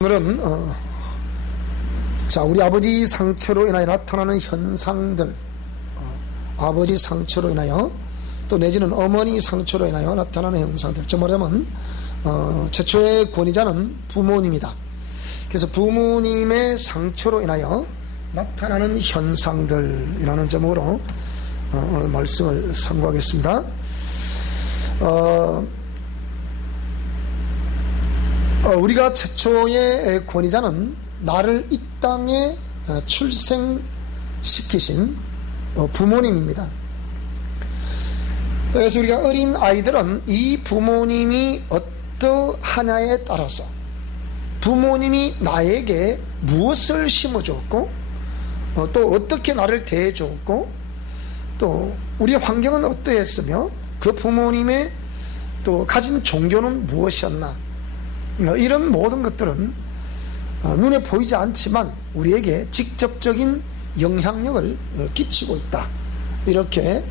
오늘은 우리 아버지 상처로 인하여 나타나는 현상들, 아버지 상처로 인하여 또 내지는 어머니 상처로 인하여 나타나는 현상들, 즉 말하자면 최초의 권위자는 부모님이다. 그래서 부모님의 상처로 인하여 나타나는 현상들이라는 제목으로 오늘 말씀을 선고하겠습니다. 우리가 최초의 권위자는 나를 이 땅에 출생시키신 부모님입니다. 그래서 우리가 어린 아이들은 이 부모님이 어떠하냐에 따라서 부모님이 나에게 무엇을 심어주었고 또 어떻게 나를 대해주었고 또 우리의 환경은 어떠했으며 그 부모님의 또 가진 종교는 무엇이었나, 이런 모든 것들은 눈에 보이지 않지만 우리에게 직접적인 영향력을 끼치고 있다, 이렇게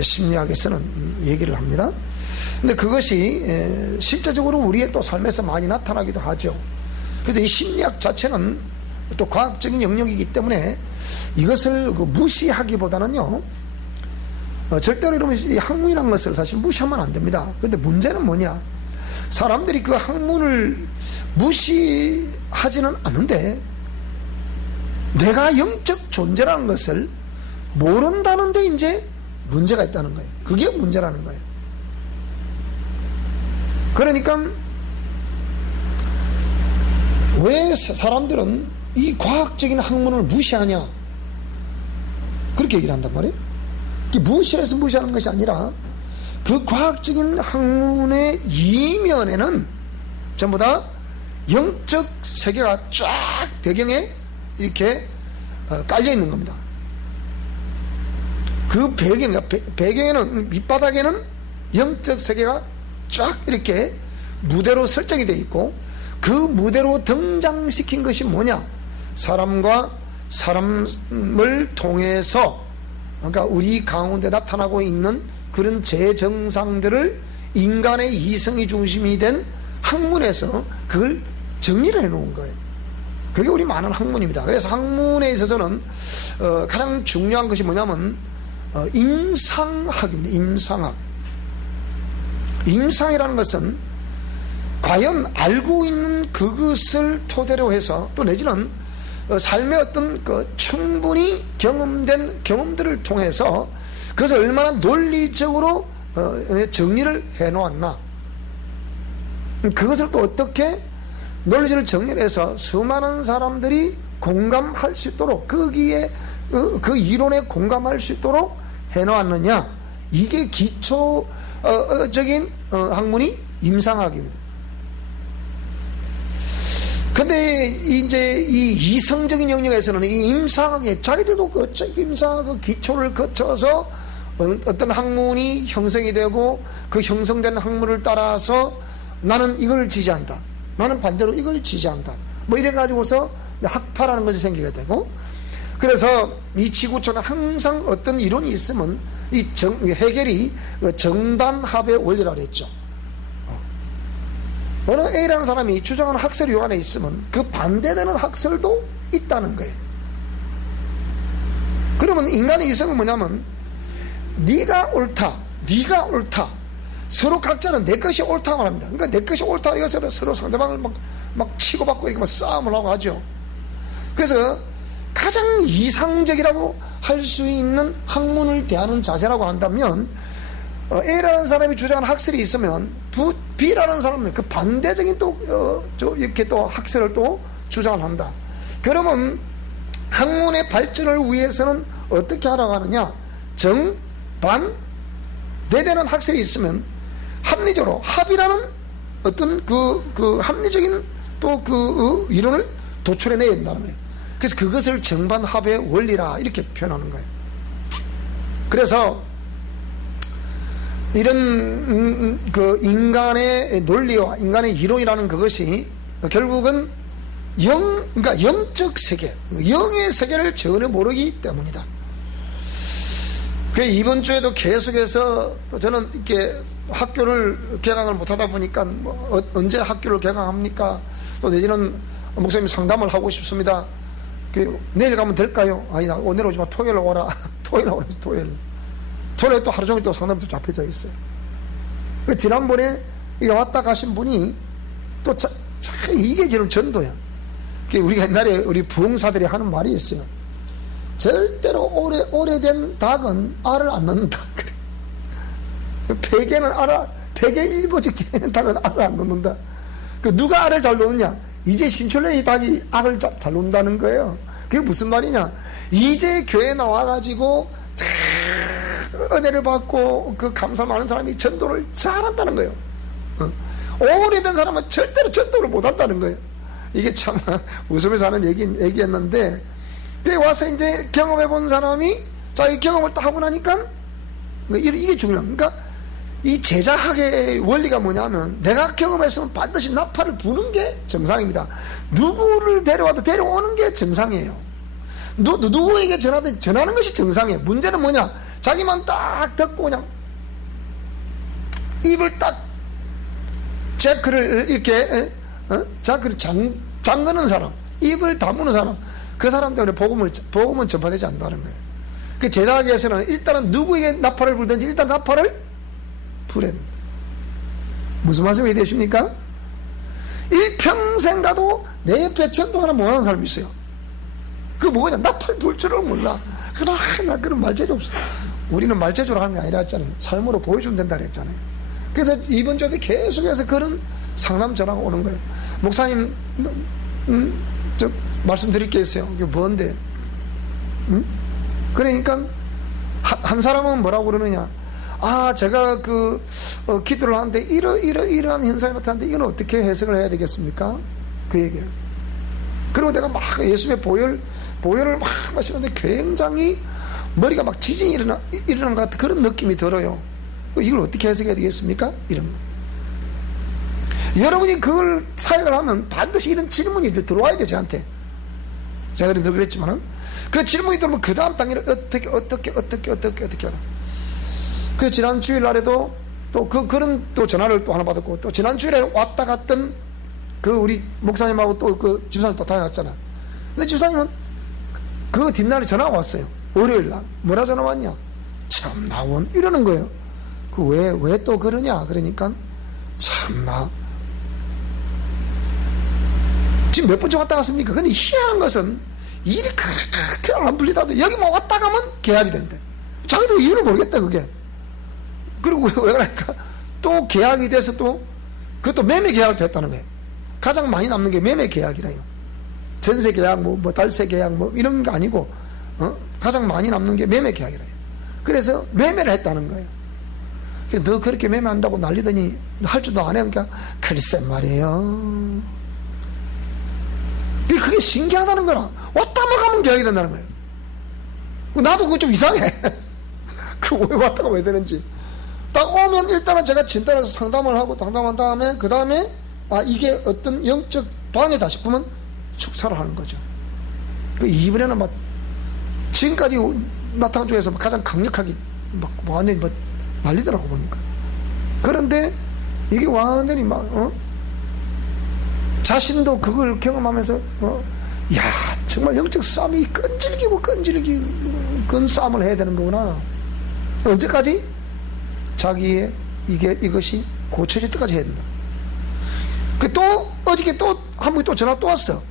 심리학에서는 얘기를 합니다. 근데 그것이 실제적으로 우리의 또 삶에서 많이 나타나기도 하죠. 그래서 이 심리학 자체는 또 과학적인 영역이기 때문에 이것을 무시하기보다는요, 절대로 이러면 이 학문이라는 것을 사실 무시하면 안 됩니다. 그런데 문제는 뭐냐, 사람들이 그 학문을 무시하지는 않는데 내가 영적 존재라는 것을 모른다는데 이제 문제가 있다는 거예요. 그게 문제라는 거예요. 그러니까 왜 사람들은 이 과학적인 학문을 무시하냐, 그렇게 얘기를 한단 말이에요. 무시해서 무시하는 것이 아니라 그 과학적인 학문의 이면에는 전부 다 영적 세계가 쫙 배경에 이렇게 깔려 있는 겁니다. 그 배경에는, 밑바닥에는 영적 세계가 쫙 이렇게 무대로 설정이 되어 있고, 그 무대로 등장시킨 것이 뭐냐, 사람과 사람을 통해서, 그러니까 우리 가운데 나타나고 있는 그런 재정상들을 인간의 이성이 중심이 된 학문에서 그걸 정리를 해놓은 거예요. 그게 우리 많은 학문입니다. 그래서 학문에 있어서는 가장 중요한 것이 뭐냐면 임상학입니다. 임상학. 임상이라는 것은 과연 알고 있는 그것을 토대로 해서, 또 내지는 삶의 어떤 충분히 경험된 경험들을 통해서 그것을 얼마나 논리적으로 정리를 해놓았나, 그것을 또 어떻게 논리적으로 정리를 해서 수많은 사람들이 공감할 수 있도록, 거기에 그 이론에 공감할 수 있도록 해놓았느냐, 이게 기초적인 학문이 임상학입니다. 근데 이제 이 이성적인 영역에서는 이 임상학에 자기들도 그 임상학 기초를 거쳐서 어떤 학문이 형성이 되고, 그 형성된 학문을 따라서 나는 이걸 지지한다, 나는 반대로 이걸 지지한다, 뭐 이래가지고서 학파라는 것이 생기게 되고, 그래서 이 지구촌에 항상 어떤 이론이 있으면 해결이 정반합의 원리라고 했죠. 어느 A라는 사람이 주장하는 학설이 요 안에 있으면 그 반대되는 학설도 있다는 거예요. 그러면 인간의 이성은 뭐냐면 네가 옳다, 네가 옳다, 서로 각자는 내 것이 옳다고 말합니다. 그러니까 내 것이 옳다, 이것을 서로 상대방을 막 치고받고 이렇게 막 싸움을 하고 하죠. 그래서 가장 이상적이라고 할 수 있는 학문을 대하는 자세라고 한다면, A라는 사람이 주장하는 학설이 있으면 B라는 사람은 그 반대적인 이렇게 또 학설을 또 주장을 한다. 그러면 학문의 발전을 위해서는 어떻게 하라고 하느냐, 정반대되는 학설이 있으면 합리적으로 합이라는 어떤 그 합리적인 또 그 이론을 도출해내야 된다는 거예요. 그래서 그것을 정반합의 원리라 이렇게 표현하는 거예요. 그래서 이런 그 인간의 논리와 인간의 이론이라는 그것이 결국은 그러니까 영적 세계, 영의 세계를 전혀 모르기 때문이다. 이번 주에도 계속해서 또 저는 이렇게 학교를 개강을 못하다 보니까 언제 학교를 개강합니까? 또 내지는 목사님 상담을 하고 싶습니다. 내일 가면 될까요? 아니, 나 오늘 오지 마. 토요일 오라. 토요일 오라. 토요일 또 하루 종일 또 상담도 잡혀져 있어요. 지난번에 왔다 가신 분이 또 이게 지금 전도야. 우리가 옛날에 우리 부흥사들이 하는 말이 있어요. 절대로 오래된 닭은 알을 안 넣는다. 그래. 폐계 일부 직전에는 닭은 알을 안 넣는다. 누가 알을 잘 넣느냐? 이제 신출래의 닭이 알을 잘 놓는다는 거예요. 그게 무슨 말이냐? 이제 교회 나와가지고 은혜를 받고 그 감사 많은 사람이 전도를 잘한다는 거예요. 오래된 사람은 절대로 전도를 못한다는 거예요. 이게 참 웃으면서 하는 얘기였는데, 그래 와서 이제 경험해 본 사람이 자기 경험을 딱 하고 나니까 이게 중요한. 그러니까 이 제자학의 원리가 뭐냐면, 내가 경험했으면 반드시 나팔을 부는 게 정상입니다. 누구를 데려와도 데려오는 게 정상이에요. 누구에게 전하든 전하는 것이 정상이에요. 문제는 뭐냐? 자기만 딱 듣고 그냥 입을 딱 자크를 이렇게 자크를 잠그는 사람, 입을 다무는 사람, 그 사람 때문에 복음은 전파되지 않는다는 거예요. 그 제자학에서는 일단은 누구에게 나팔을 불든지 일단 나팔을 불어야 됩니다. 무슨 말씀이 되십니까? 일평생 가도 내 옆에 전도 하나 못하는 사람이 있어요. 그 뭐냐? 나팔 불 줄을 몰라. 나 그런 말재주 없어. 우리는 말재주로 하는 게 아니라 했잖아요. 삶으로 보여주면 된다 그랬잖아요. 그래서 이번 주에 계속해서 그런 상담 전화가 오는 거예요. 목사님, 저 말씀드릴 게 있어요. 그게 뭔데? 그러니까 한 사람은 뭐라고 그러느냐? 제가 기도를 하는데 이러한 현상이 나타나는데 이건 어떻게 해석을 해야 되겠습니까? 그 얘기예요. 그리고 내가 막 예수의 보혈을 막 마시는데 굉장히 머리가 막 지진이 일어난 것 같은 그런 느낌이 들어요. 이걸 어떻게 해석해야 되겠습니까? 이런 거. 여러분이 그걸 사역을 하면 반드시 이런 질문이 들어와야 돼, 저한테. 제가 늘 그랬지만은, 그 질문이 들어오면 그 다음 단계를 어떻게 하라. 그 지난 주일날에도 또 그런 또 전화를 또 하나 받았고, 또 지난 주일에 왔다 갔던 그 우리 목사님하고 또 그 집사님 또 다녀왔잖아. 근데 집사님은 그 뒷날에 전화가 왔어요. 월요일날. 뭐라 전화 왔냐? 참나 이러는 거예요. 왜 또 그러냐? 그러니까 참나 지금 몇 번째 왔다 갔습니까? 근데 희한한 것은 일이 그렇게 안 풀리다도 여기만 왔다 가면 계약이 된대. 자기도 이유를 모르겠다 그게. 그리고 왜 그러니까 또 계약이 돼서 그것도 매매 계약을 했다는 거예요. 가장 많이 남는 게 매매 계약이라요. 전세 계약, 뭐 달세 계약, 뭐 이런 게 아니고, 가장 많이 남는 게 매매 계약이라요. 그래서 매매를 했다는 거예요. 너 그렇게 매매한다고 난리더니 할 줄도 안 해. 그러니까 글쎄 말이에요. 그게 신기하다는 거라. 왔다만 가면 계약이 된다는 거예요. 나도 그거 좀 이상해. 왜 왔다가 왜 되는지. 딱 오면 일단은 제가 진단해서 상담을 하고 상담한 다음에 그 다음에 이게 어떤 영적 방해다 싶으면 축사를 하는 거죠. 이번에는 막 지금까지 나타난 중에서 가장 강력하게 완전히 난리더라고 보니까. 그런데 이게 완전히 자신도 그걸 경험하면서 정말 영적 싸움이 끈질기고 끈 싸움을 해야 되는 거구나. 언제까지? 자기의 이것이 고쳐질 때까지 해야 된다. 어저께 또 한 분이 또 전화 또 왔어.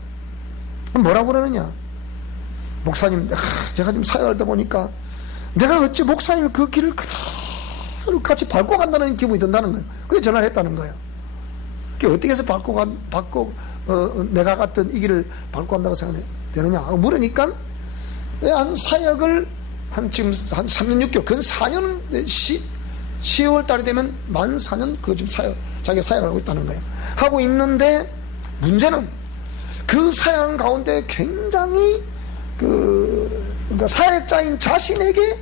뭐라고 그러느냐? 목사님, 제가 좀 사역하다 보니까 내가 어찌 목사님 그 길을 그대로 같이 밟고 간다는 기분이 든다는 거예요. 그게 전화를 했다는 거예요. 그게 어떻게 해서 내가 갔던 이 길을 밟고 간다고 생각되느냐? 물으니까 한 사역을 지금 한 3년 6개월, 근 4년 10월 달이 되면 만 4년 지금 자기가 사역을 하고 있다는 거예요. 하고 있는데 문제는 그 사역 가운데 굉장히 그러니까 사역자인 자신에게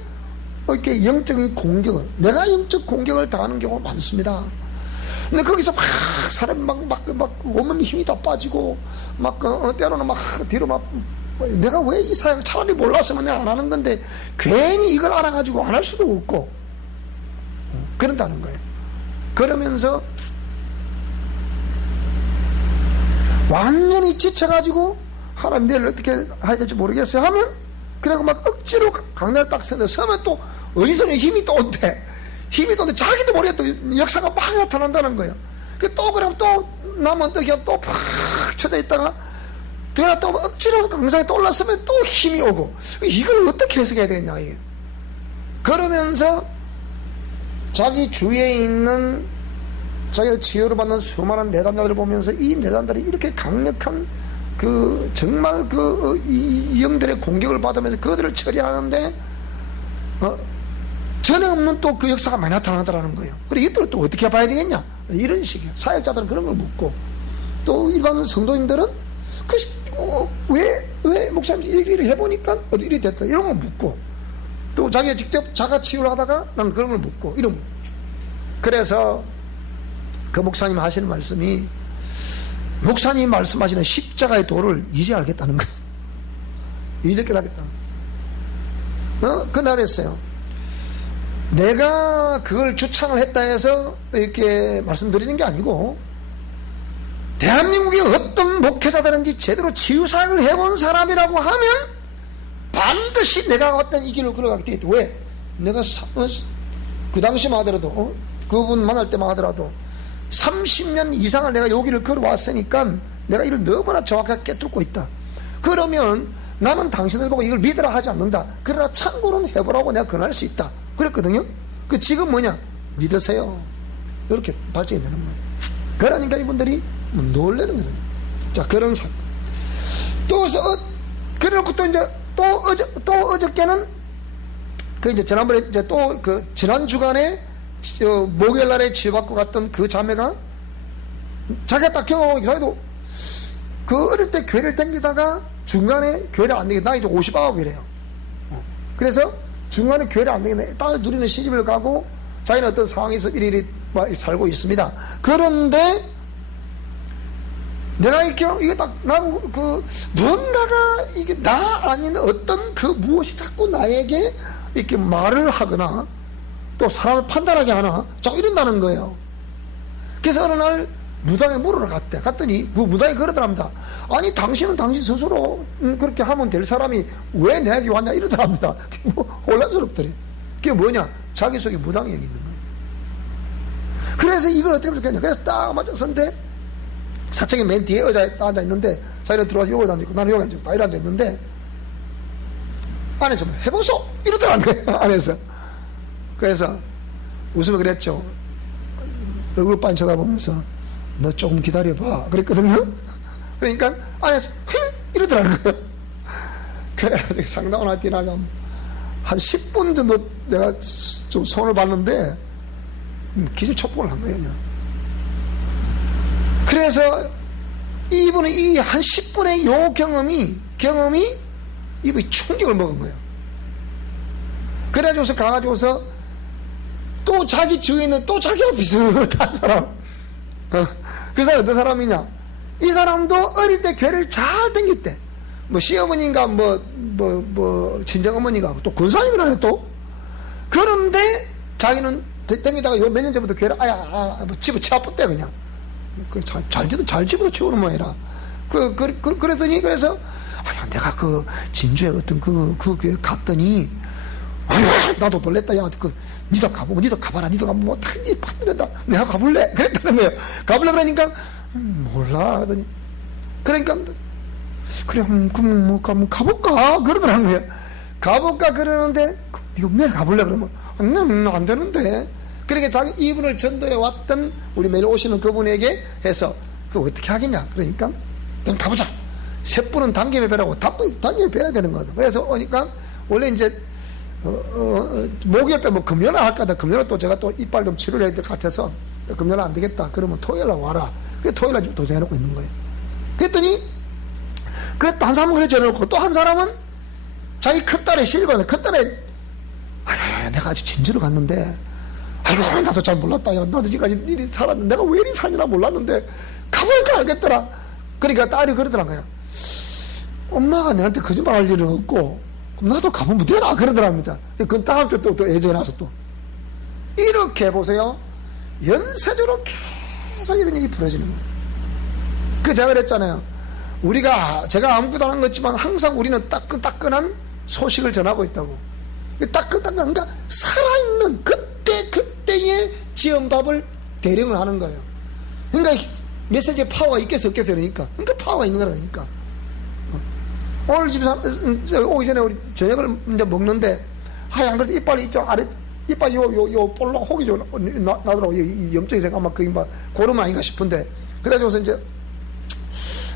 이렇게 영적인 공격을, 내가 영적 공격을 당하는 경우가 많습니다. 근데 거기서 사람이 막 온몸에 힘이 다 빠지고 때로는 뒤로 내가 왜 이 사역을 차라리 몰랐으면 내가 안 하는 건데 괜히 이걸 알아가지고 안 할 수도 없고 그런다는 거예요. 그러면서 완전히 지쳐가지고 하나님 내일 어떻게 해야 될지 모르겠어요 하면 그래고 막 억지로 강단을 딱 서면 또 어디서 힘이 또 온대. 힘이 또 온대. 자기도 모르게 또 역사가 막 나타난다는 거예요. 또 그럼 또 남은 또 팍 쳐져 있다가 내가 또 억지로 강상에 또 올랐으면 또 힘이 오고 이걸 어떻게 해석해야 되겠냐 이게. 그러면서 자기 주위에 있는 자기가 치유를 받는 수많은 내담자들을 보면서 이 내담자들이 이렇게 강력한 정말 이 영들의 공격을 받으면서 그들을 처리하는데 전에 없는 또 그 역사가 많이 나타나더라는 거예요. 그래 이들을 또 어떻게 봐야 되겠냐 이런 식이에요. 사역자들은 그런 걸 묻고 또 일반 성도님들은 왜 목사님 이렇게 해보니까 이렇게 됐다 이런 걸 묻고 또 자기가 직접 자가 치유를 하다가 나는 그런 걸 묻고 이런 거. 그래서 그 목사님 하시는 말씀이 목사님이 말씀하시는 십자가의 도를 이제 알겠다는 거예요. 이제 깨닫겠다. 그날 했어요. 내가 그걸 주창을 했다 해서 이렇게 말씀드리는 게 아니고 대한민국의 어떤 목회자들인지 제대로 치유사역을 해본 사람이라고 하면 반드시 내가 어떤 이 길로 걸어가게 되겠다. 왜? 내가 그 당시만 하더라도 그분 만날 때만 하더라도 30년 이상을 내가 여기를 걸어왔으니까 내가 이걸 너무나 정확하게 깨뚫고 있다. 그러면 나는 당신을 보고 이걸 믿으라 하지 않는다. 그러나 참고는 해보라고 내가 권할 수 있다. 그랬거든요. 지금 뭐냐? 믿으세요. 이렇게 발전이 되는 거예요. 그러니까 이분들이 놀라는 거예요. 자, 그런 사건. 그래놓고 또 어저께는 이제 지난번에 이제 또 지난 주간에 목요일 날에 치유받고 갔던 그 자매가 자기가 딱 경험하고 자기도 어릴 때 교회를 댕기다가 중간에 교회를 안 댕기다 나이도 59이래요. 그래서 중간에 교회를 안 댕기다 딸 누리는 시집을 가고 자기는 어떤 상황에서 이리 살고 있습니다. 그런데 내가 이게 딱 나도 무언가가 이게 나 아닌 어떤 무엇이 자꾸 나에게 이렇게 말을 하거나 또 사람을 판단하게 하나 자꾸 이런다는 거예요. 그래서 어느 날 무당에 물으러 갔더니 그 무당이 그러더랍니다. 아니 당신은 당신 스스로 그렇게 하면 될 사람이 왜 내게 왔냐 이러더랍니다. 혼란스럽더래. 그게 뭐냐? 자기 속에 무당력이 있는 거예요. 그래서 이걸 어떻게 하면 좋겠냐. 그래서 딱 맞았었는데 사청이 맨 뒤에 의자에 딱 앉아있는데 자기는 들어와서 여기 앉아있고 나는 여기 앉아있고 딱 이렇게 앉아있는데 안에서 해보소 이러더라는 거예요. 안에서. 그래서 웃으며 그랬죠. 얼굴 빤히 쳐다보면서 너 조금 기다려봐 그랬거든요. 그러니까 안에서 이러더라는 거예요. 그래가지고 상담을 할 때는 한 10분 정도 내가 좀 손을 봤는데 기절 촉복을 한 거예요. 그냥. 그래서 이분은 이 한 10분의 요 경험이 이분이 충격을 먹은 거예요. 그래가지고서 가가지고서 또 자기 주위에 있는 또 자기와 비슷한 사람 그 사람 어떤 사람이냐, 이 사람도 어릴 때 교회를 잘 댕겼대. 시어머니인가 친정어머니가 또 권사님을 하네 또. 그런데 자기는 댕기다가 요 몇 년 전부터 교회를 집을 치아팠대 그냥. 잘 집으로 치우는 모양이라. 그랬더니 그래서 내가 진주에 어떤 그 교회 갔더니 나도 놀랬다. 야, 니도 가보고, 니도 가봐라. 니도 가보면 뭐, 단지 받는다. 내가 가볼래? 그랬다는 거예요. 가볼래? 그러니까, 몰라. 하더니. 그러니까, 그래, 그럼 가볼까? 그러더라는 거예요. 가볼까? 그러는데, 니가 내가 가볼래? 그러면, 안 되는데. 그러니까 이분을 전도해 왔던, 우리 매일 오시는 그분에게 해서, 그거 어떻게 하겠냐? 그러니까, 그럼 가보자. 셋분은 단계에 배라고, 단계에 배야 되는 거다. 그래서, 그러니까, 원래 이제, 목요일 때 금요일 할까 하다 금요일 또 제가 또 이빨 좀 치료를 해야 될 것 같아서 금요일 안 되겠다. 그러면 토요일 날 와라. 그래서 토요일 날 도전해놓고 있는 거예요. 그랬더니 한 사람은 그래 전해놓고 또 한 사람은 자기 큰딸의 실버는 큰딸에 내가 아주 진주를 갔는데 나도 잘 몰랐다. 야, 나도 지금까지 일이 살았는데 내가 왜 이리 사느라 몰랐는데 가보니까 알겠더라. 그러니까 딸이 그러더라고요. 엄마가 내한테 거짓말 할 일은 없고 나도 가보면 되나? 그러더랍니다. 그 다음 주 또 예전에 와서 또. 이렇게 보세요. 연쇄적으로 계속 이런 일이 벌어지는 거예요. 그 제가 그랬잖아요. 제가 아무것도 안 한 거지만 항상 우리는 따끈따끈한 소식을 전하고 있다고. 따끈따끈한, 그러니까 살아있는 그때의 지연밥을 대령을 하는 거예요. 그러니까 메시지에 파워가 있겠어 없겠어 그러니까 파워가 있는 거라니까. 오늘 집에서 오기 전에 우리 저녁을 이제 먹는데 안 그래도 이빨이 있죠. 아래 이빨 요 볼록 혹이 좀 나더라고. 이 염증이 생겨. 아마 그게 막 고름 아닌가 싶은데. 그래가지고서 이제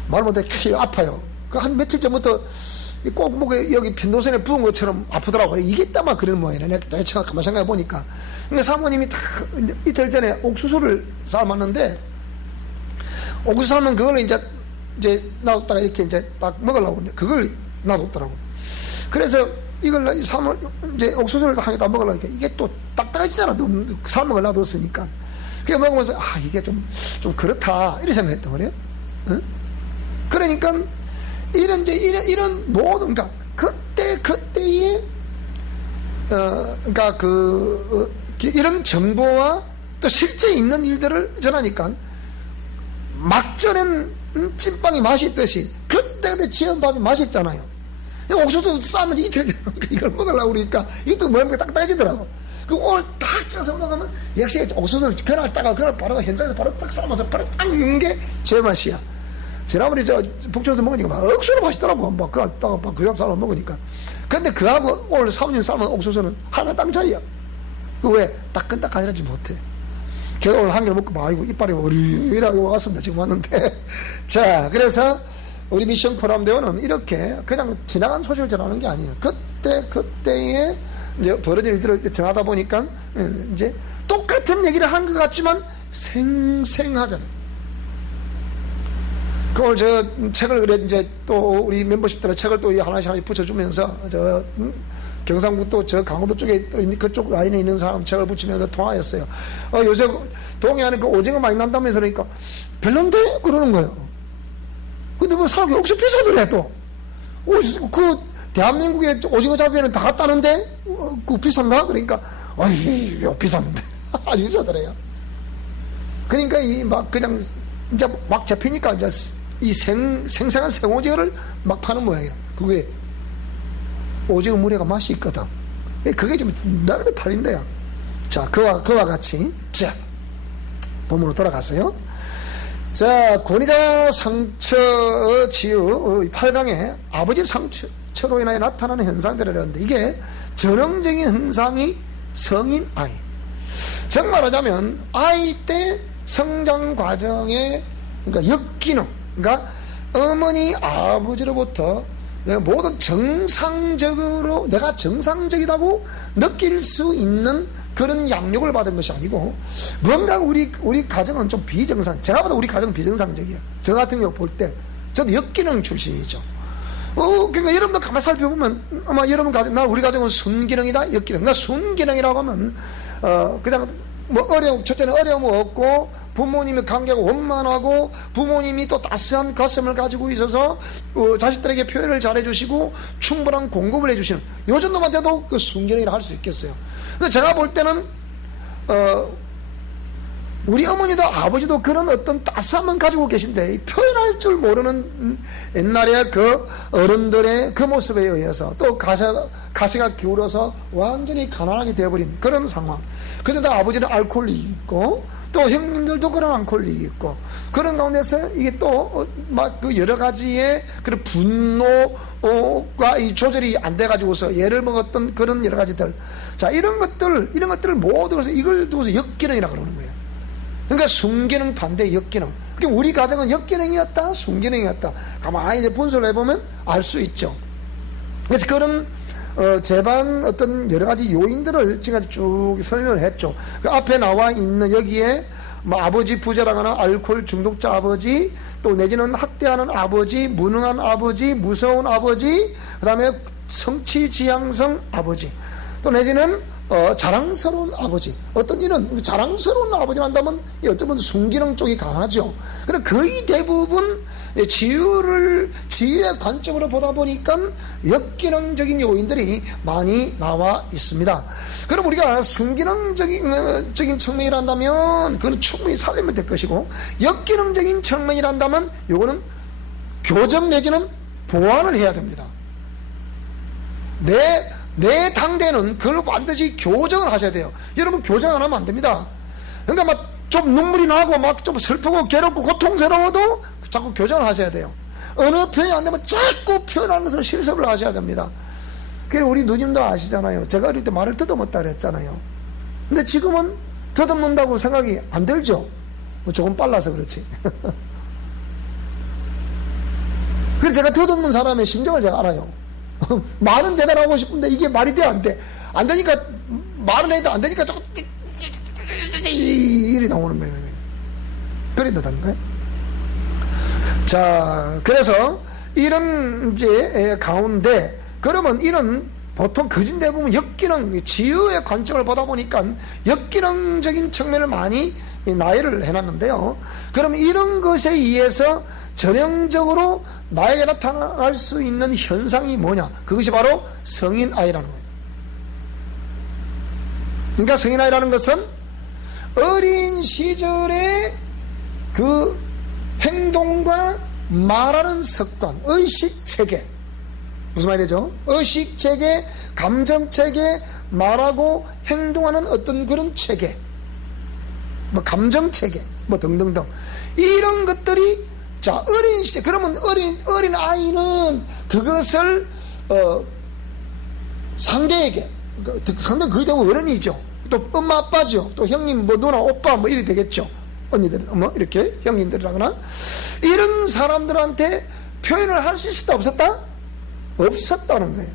말 못해 아파요. 그 한 며칠 전부터 꼭 목에 여기 편도선에 부은 것처럼 아프더라고요. 이게 있다만 그런 모양이네. 내가 대충 가만 생각해 보니까. 근데 사모님이 다 이틀 전에 옥수수를 삶았는데, 옥수수 삶은 그걸 이제 놔뒀다가 이렇게 이제 딱 먹으려고 그걸 놔뒀더라고. 그래서 이걸 이제 옥수수를 한 개 다 먹으려니까 이게 또 딱딱해지잖아. 삶은 걸 놔뒀으니까. 그게 먹으면서 이게 좀 그렇다 이렇게 생각했단 말이에요. 응? 그러니까 이런 모든, 그러니까 그때의 그러니까 이런 정보와 또 실제 있는 일들을 전하니까 막전엔 찐빵이 맛이 있듯이 그때 지연밥이 맛이 있잖아요. 옥수수 싸면 이틀 되니까 이걸 먹으려고 그러니까 이것도 모양이 딱딱해지더라고. 그 오늘 딱 쪄서 먹으면 역시 옥수수를 그날 바로 현장에서 바로 딱 삶아서 바로 딱 먹는 게 제 맛이야. 지난번에 북촌에서 먹으니까 막 억수로 맛있더라고. 막 그날 딱 그냥 삶아 먹으니까. 근데 그하고 오늘 사모님 삶은 옥수수는 하나 땅 차이야. 그 왜 따끈따끈하지 못해. 그래서 오늘 한 개를 먹고 아이고 이빨이 어리라고 왔습니다. 지금 왔는데. 자, 그래서 우리 미션 코람대원은 이렇게 그냥 지나간 소식을 전하는 게 아니에요. 그때의 이제 벌어진 일들을 전하다 보니까 이제 똑같은 얘기를 한 것 같지만 생생하잖아요. 그걸 책을 이제 또 우리 멤버십들의 책을 또 하나씩 붙여주면서 경상북도 또 강원도 쪽에 그쪽 라인에 있는 사람 책을 붙이면서 통화했어요. 요새 동해안에 그 오징어 많이 난다면서 그러니까 별론데 그러는 거예요. 근데 뭐 사람이 억수 비싸더래 또. 그 대한민국의 오징어 잡이에는 다 갔다는데 그 비싼가? 그러니까 비쌌는데 아주 비싸더래요. 그러니까 그냥 이제 막 잡히니까 이제 이 생생한 생오징어를 막 파는 모양이야. 그게 오징어 물회가 맛이 있거든. 그게 좀 나한테 팔린대요. 자, 그와 같이 자 본문으로 돌아갔어요. 자, 권위자 상처 치유 8강에 아버지 상처로 인하여 나타나는 현상들이라는데 이게 전형적인 현상이 성인 아이. 정말 하자면 아이 때 성장 과정에 그러니까 역기능, 그러니까 어머니 아버지로부터 모든 정상적으로 내가 정상적이라고 느낄 수 있는 그런 양육을 받은 것이 아니고 뭔가 우리 가정은 좀 비정상. 제가 봐도 우리 가정은 비정상적이에요. 저 같은 경우 볼 때 저도 역기능 출신이죠. 그러니까 여러분들 가만히 살펴보면 아마 여러분 가정, 우리 가정은 순기능이다, 역기능. 그러니까 순기능이라고 하면 그냥 첫째는 어려움 없고 부모님의 관계가 원만하고 부모님이 또 따스한 가슴을 가지고 있어서 자식들에게 표현을 잘해주시고 충분한 공급을 해주시는 요 정도만 돼도 그 순기능이라 할 수 있겠어요. 근데 제가 볼 때는 우리 어머니도 아버지도 그런 어떤 따스함은 가지고 계신데 표현할 줄 모르는 옛날에 그 어른들의 그 모습에 의해서 또 가시가 기울어서 완전히 가난하게 되어버린 그런 상황. 그런데 아버지는 알코올릭이 있고 또 형님들도 그런 알코올릭이 있고 그런 가운데서 이게 또 막 그 여러 가지의 그런 분노가 이 조절이 안 돼가지고서 예를 먹었던 그런 여러 가지들. 자, 이런 것들을 모두 해서 이걸 두고서 역기능이라고 그러는 거예요. 그러니까 순기능 반대 역기능. 그러니까 우리 가정은 역기능이었다, 순기능이었다. 가만히 이제 분석을 해보면 알 수 있죠. 그래서 그런 재반 어떤 여러 가지 요인들을 지금까지 쭉 설명을 했죠. 그 앞에 나와 있는 여기에 뭐 아버지 부자라거나 알코올 중독자 아버지, 또 내지는 학대하는 아버지, 무능한 아버지, 무서운 아버지, 그 다음에 성취지향성 아버지, 또 내지는 자랑스러운 아버지, 어떤 이런 자랑스러운 아버지를 한다면 어쩌면 순기능 쪽이 강하죠. 그러나 거의 대부분 지유의 관점으로 보다 보니까 역기능적인 요인들이 많이 나와 있습니다. 그럼 우리가 순기능적인 측면이란다면 그건 충분히 살리면 될 것이고, 역기능적인 측면이란다면 요거는 교정 내지는 보완을 해야 됩니다. 내 당대는 그걸 반드시 교정을 하셔야 돼요. 여러분, 교정 안 하면 안 됩니다. 그러니까 막 좀 눈물이 나고 막 좀 슬프고 괴롭고 고통스러워도 자꾸 교정을 하셔야 돼요. 어느 표현이 안 되면 자꾸 표현하는 것을 실습을 하셔야 됩니다. 그래서 우리 누님도 아시잖아요. 제가 어릴 때 말을 더듬었다 그랬잖아요. 근데 지금은 더듬는다고 생각이 안 들죠. 뭐 조금 빨라서 그렇지. 그래서 제가 더듬는 사람의 심정을 제가 알아요. 말은 제대로 하고 싶은데 이게 말이 돼, 안 돼? 안 되니까, 말은 해도 안 되니까 자꾸 일이 나오는 거예요. 그랬다는 거예요. 자, 그래서 이런 이제 가운데, 그러면 이런 보통 거진 대부분 역기능, 지유의 관점을 보다 보니까 역기능적인 측면을 많이 나열을 해놨는데요. 그럼 이런 것에 의해서 전형적으로 나에게 나타날 수 있는 현상이 뭐냐? 그것이 바로 성인아이라는 거예요. 그러니까 성인아이라는 것은 어린 시절의 그 행동과 말하는 습관, 의식체계, 무슨 말이 되죠? 의식체계, 감정체계, 말하고 행동하는 어떤 그런 체계, 뭐 감정체계, 뭐 등등등, 이런 것들이, 자, 어린 시절, 그러면 어린 아이는 그것을 상대에게, 상대 거의 대부분 어른이죠. 또 엄마 아빠죠. 또 형님, 뭐 누나, 오빠, 뭐 이래 되겠죠. 언니들, 뭐 이렇게 형님들이라거나 이런 사람들한테 표현을 할 수 있었다 없었다? 없었다는 거예요.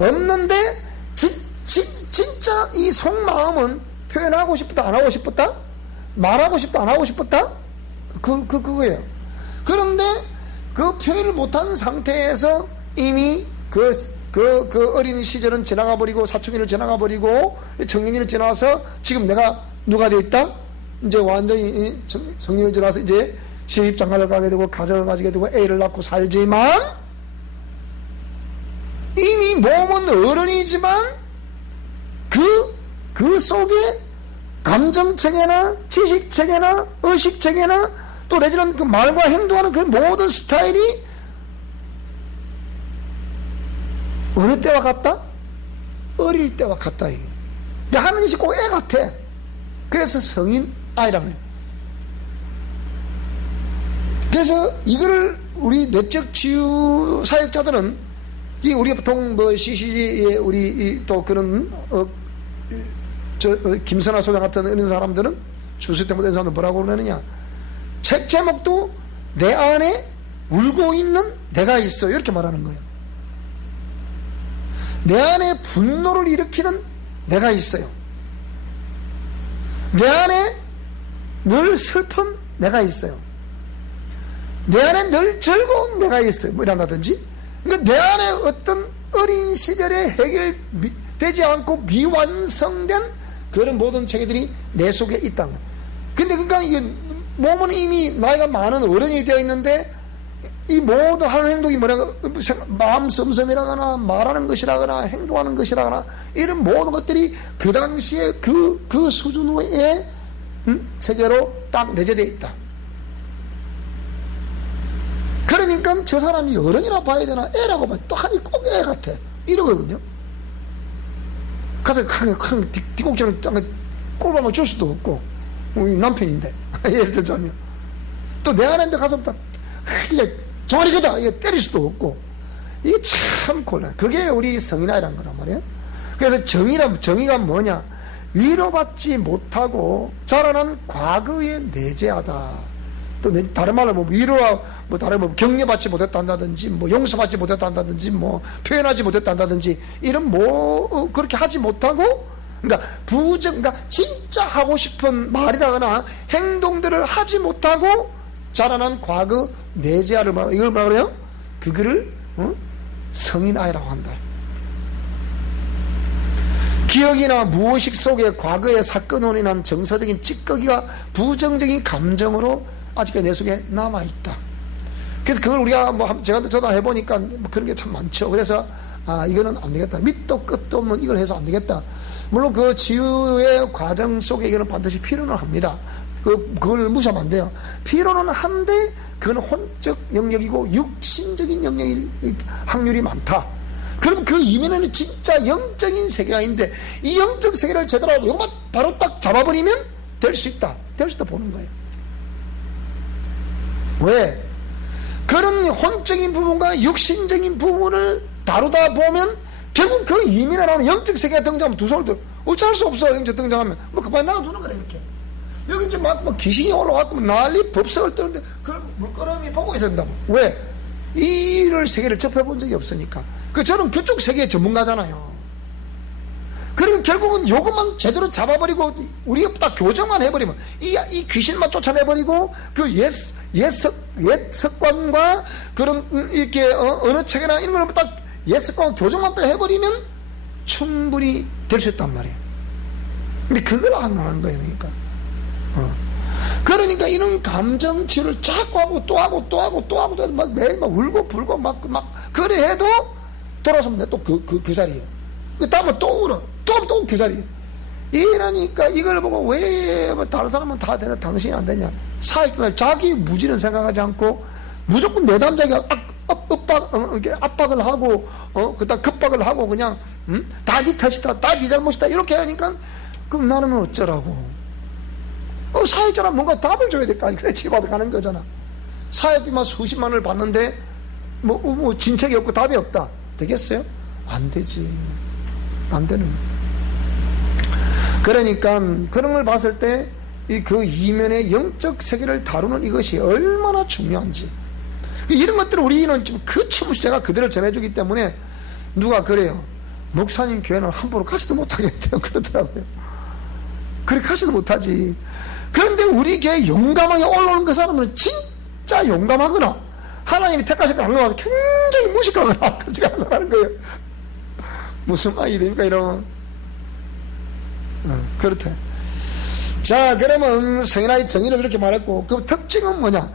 없는데 진짜 이 속마음은 표현하고 싶었다 안 하고 싶었다? 말하고 싶다 안 하고 싶었다? 그거예요. 그런데 그 표현을 못한 상태에서 이미 그 어린 시절은 지나가 버리고 사춘기를 지나가 버리고 청년기를 지나서 지금 내가 누가 되어 있다? 이제 완전히 성년을 지나서 이제 시집장가를 가게 되고 가정을 가지게 되고 애를 낳고 살지만 이미 몸은 어른이지만 그 속에 감정체계나 지식체계나 의식체계나 또 내지는 그 말과 행동하는 그 모든 스타일이 어느 때와 같다? 어릴 때와 같다. 하는 것이 꼭 애 같아. 그래서 성인 아이라고 해요. 그래서 이거를 우리 내적 치유 사역자들은 우리가 보통 뭐 CCG에 우리 또 그런 김선아 소장 같은 이런 사람들은 주술 때문에 이런 사람들 뭐라고 그러느냐, 책 제목도 내 안에 울고 있는 내가 있어 이렇게 말하는 거예요. 내 안에 분노를 일으키는 내가 있어요. 내 안에 늘 슬픈 내가 있어요. 내 안에 늘 즐거운 내가 있어요. 뭐 이런다든지. 그러니까 내 안에 어떤 어린 시절에 해결되지 않고 미완성된 그런 모든 체계들이 내 속에 있다는 거예요. 근데 그러니까 이게 몸은 이미 나이가 많은 어른이 되어 있는데 이 모든 하는 행동이 뭐냐, 마음 씀씀이라거나 말하는 것이라거나 행동하는 것이라거나 이런 모든 것들이 그 당시에 그 수준의 체계로 딱 내재되어 있다. 그러니까 저 사람이 어른이라 봐야 되나 애라고 봐야 또 하니 꼭 애 같아 이러거든요. 가서 뒤곡지를 꼴밤을 줄 수도 없고 우리 남편인데 예를 들자면 또 내 안에 가서 이게 종아리 거다 이게 때릴 수도 없고 이게 참 곤란. 그게 우리 성인아이란 거란 말이에요. 그래서 정의가 뭐냐, 위로받지 못하고 자라난 과거에 내재하다. 또 다른 말로 뭐 위로와 뭐 다른 뭐 격려받지 못했다든지 뭐 용서받지 못했다든지 뭐 표현하지 못했다든지 이런 뭐 그렇게 하지 못하고, 그러니까 그러니까 진짜 하고 싶은 말이라거나 행동들을 하지 못하고 자라난 과거 내재하를 말하고 이걸 뭐라 그래요? 그거를 성인아이라고 한다. 기억이나 무의식 속에 과거의 사건으로 인한 정서적인 찌꺼기가 부정적인 감정으로 아직까지 내 속에 남아있다. 그래서 그걸 우리가 저도 해보니까 그런 게 참 많죠. 그래서 이거는 안 되겠다. 밑도 끝도 없는 이걸 해서 안 되겠다. 물론 그 치유의 과정 속에 이거는 반드시 필요는 합니다. 그걸 무시하면 안 돼요. 필요는 한데 그건 혼적 영역이고 육신적인 영역일 확률이 많다. 그럼 그 이면에는 진짜 영적인 세계가 있는데 이 영적 세계를 제대로 하고 이것만 바로 딱 잡아버리면 될 수 있다. 될 수 있다 보는 거예요. 왜? 그런 혼적인 부분과 육신적인 부분을 다루다 보면 결국 그 이면에 나오는 영적 세계가 등장하면 두 손을 들어 어찌할 수 없어. 영적 등장하면 뭐 그만 놔두는 거래. 이렇게 여기 이제 막 귀신이 올라왔고 난리 법석을 뜨는데 그걸 물끄러미 보고 있어야 된다고. 왜? 이를 세계를 접해본 적이 없으니까. 저는 그쪽 세계의 전문가잖아요. 그리고 결국은 요것만 제대로 잡아버리고 우리가 딱 교정만 해버리면 이 귀신만 쫓아내버리고 그 옛 습관과 그런 이렇게 어느 책이나 이런 거는 딱 옛 습관 교정만 딱 해버리면 충분히 될 수 있단 말이에요. 근데 그걸 안 하는 거예요. 그러니까 이런 감정 치유를 자꾸 하고 또 하고 또 하고 또 하고 막 매일 막 울고 불고 막 그래 해도 돌아서면 또 그 자리에. 그 다음에 또 울어. 또 그 자리에. 이러니까 이걸 보고 왜 다른 사람은 다 되나 당신이 안 되냐. 사회자들 자기 무지는 생각하지 않고 무조건 내담자기가 압박을 하고 그다음 급박을 하고 그냥 다 네 탓이다. 다 네 잘못이다. 이렇게 하니까 그럼 나는 어쩌라고. 사회자란 뭔가 답을 줘야 될 거 아니야. 그래 치료받아 가는 거잖아. 사회비만 수십만 원을 받는데 뭐 진책이 없고 답이 없다. 되겠어요? 안 되지. 안 되는 거야. 그러니까 그런 걸 봤을 때 그 이면의 영적 세계를 다루는 이것이 얼마나 중요한지. 이런 것들을 우리는 그 춤을 그대로 전해주기 때문에 누가 그래요. 목사님 교회는 함부로 가지도 못하겠대요. 그러더라고요. 그렇게 가지도 못하지. 그런데 우리 교회 용감하게 올라오는 그 사람은 진짜 용감하거나 하나님이 택하신 강력하고 굉장히 무식하거나 그렇게 하는 거예요. 무슨 말이 됩니까 이러면. 그렇대. 자, 그러면 성인아의 정의를 그렇게 말했고 그 특징은 뭐냐.